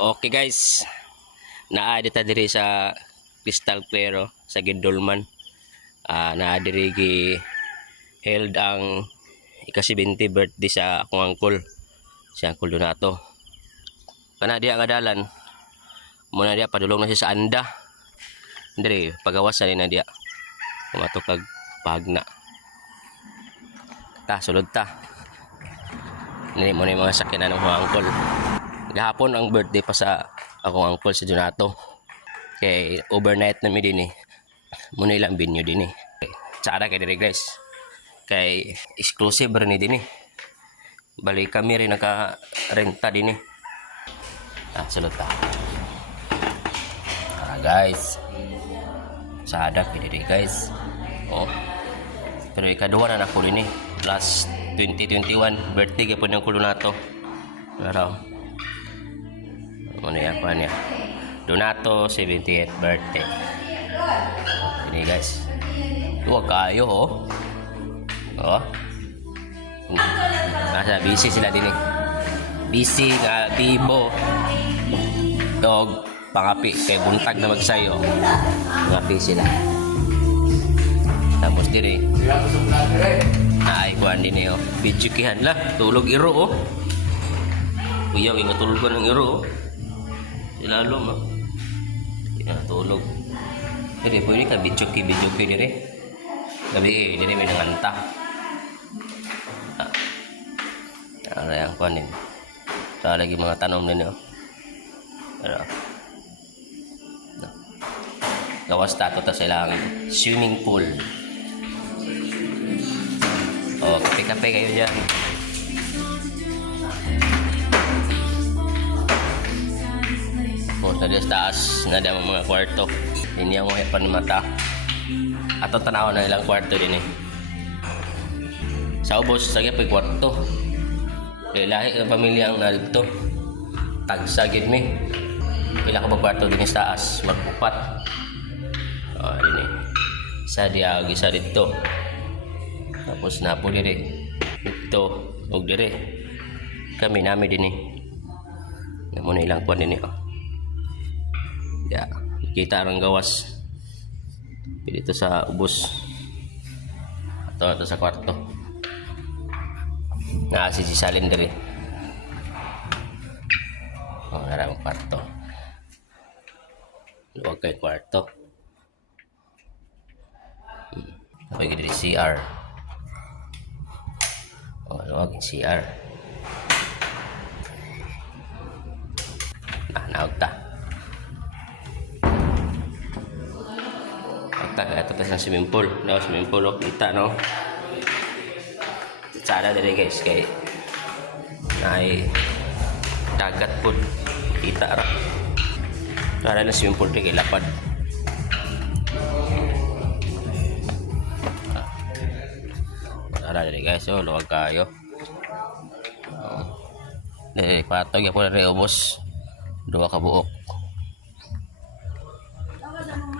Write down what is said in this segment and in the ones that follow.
Okay guys, naa dita diri sa Crystal Clear sa Gindolman. Naa diri gi held ang ika-70 birthday sa akong uncle, si Uncle Donato. Kana diya nga dalan, muna diya padulong na siya sa anda. Diri pagawasan na diya. Kumato kag pagna. Ta sulod ta. Nini mo na yung mga sakyanan ng mga uncle. Gahapon ang birthday pa sa akong uncle si Donato. Kay overnight na mi din eh. Muna ilang binyo din eh. Tsara kay diri guys. Kay exclusive rin din eh. Balik kami rin naka-renta din eh. Sulod ta. Guys. Sada kay diri guys. Oh. Pero ikaduwa na ako din eh. Last 2021 birthday kay po ng Donato. Araw. Ano yan pa niya? Donato 78th birthday. Ini guys. Huwag kayo oh. Oh. Nasa busy sila din eh. Busy nga bibo. Dog pangapi kay buntag na magsayo. Ngapi sila. Tapos diri. Ay kuan din eh oh. Bijukihan lah. Tulog iro oh. Kuya ing tulog ng iro oh. Lalo mo. Tulog. Jadi pwede ka bijuki dire. Gabi dire may nanganta. Ano yang kunin. Sa lagi mga tanom ninyo. Ano? Gawas tato ta silang swimming pool. Oh, kape-kape kayo dyan. Sa taas na dyan mga kwarto. Hindi ang mga panimata. At ang tanaw na ilang kwarto din eh. Sa ubos, sa gapay kwarto. Lahi ng pamilya ang narito. Tagsagid mi. Ilang ka ba kwarto din sa taas. Magpupat. Din eh. Isa diag, isa dito. Tapos na po dire. Ito, huwag dire. Kami namin din eh. Muna ilang kwan din eh. Ya, kita ang gawas dito sa ubos ito sa kwarto na si salin diri narang kwarto luwag kay kwarto pag diri CR luwag yung CR naog ta ito tas ng swimming pool. Swimming pool kita no. Sada diri guys kay ay dagat pud kita ra. Sada na swimming pool kay lapad. Sada diri guys luwag kayo. Patog ya po rin ubos. Dua ka buok.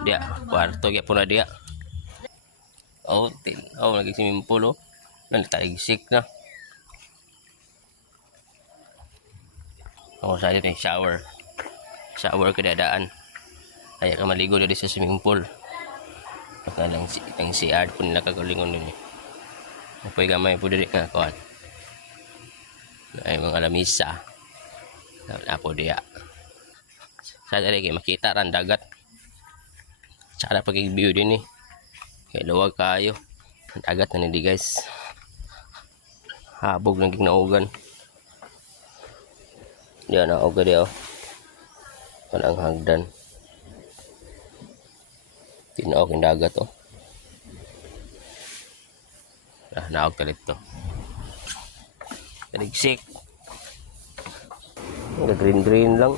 Dia kwarto ya puna dia. Lagi swimming pool oh. Nagtaigsik na. Sa dito shower. Shower kedadaan. Kaya ka maligo dito sa swimming pool. Baka lang ang CR po nila kagalingon din eh. Apoy gamay po dito nga kuhan. Ay mga lamisa. Apo dia. Sa dito makita ran dagat. Tsara pag-view din eh. Kaya luwag kayo. Dagat na nindi guys. Habog ng gignaugan. Diyan na oga diyo. Walang hagdan. Tinaok yung dagat oh. Naog talit to. Taligsik. Green lang.